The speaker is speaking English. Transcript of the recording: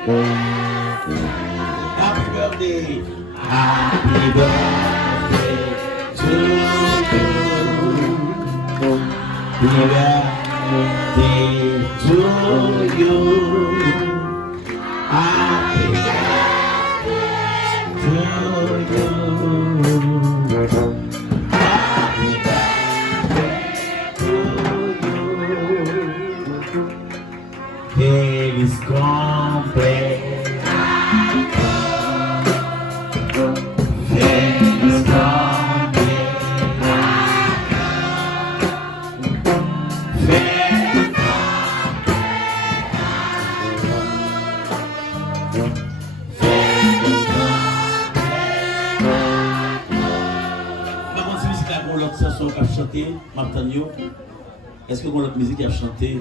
Happy birthday. Happy birthday to you. Happy birthday to you. Happy birthday to you. Happy birthday to you. Day is complete. Est-ce que vous avez l'autre musique à chanter? Est-ce que vous avez l'autre musique à chanter?